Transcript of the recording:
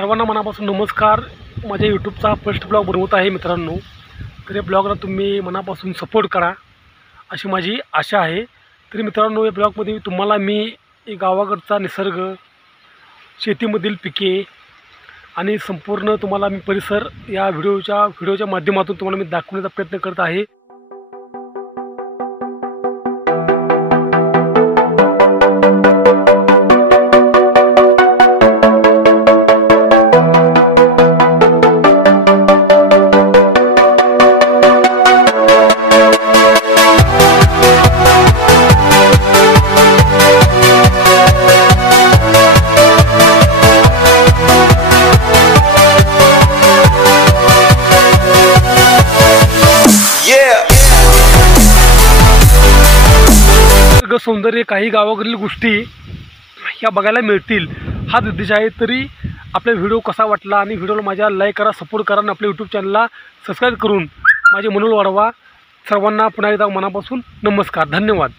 सर्वांना मनापासून नमस्कार। माझ्या यूट्यूबचा फर्स्ट ब्लॉग बनवत आहे मित्रांनो, तर या ब्लॉगला तुम्ही मनापासून सपोर्ट करा अशी माझी आशा आहे। तरी मित्रांनो, या ब्लॉगमध्ये तुम्हाला मी गावाकडचा निसर्ग, शेतीमधील पिके आणि संपूर्ण तुम्हाला मी परिसर या व्हिडिओच्या माध्यमातून तुम्हाला मी दाखवण्याचा प्रयत्न करत आहे। सौंदर्य, काही गावाकडील गोष्टी ह्या बघायला मिळतील हाच उद्देश आहे। तरी आपला व्हिडिओ कसा वाटला आणि व्हिडिओला माझ्या लाईक करा, सपोर्ट करा आणि आपल्या यूट्यूब चॅनलला सबस्क्राईब करून माझे मनोबल वाढवा। सर्वांना पुन्हा एकदा मनापासून नमस्कार, धन्यवाद।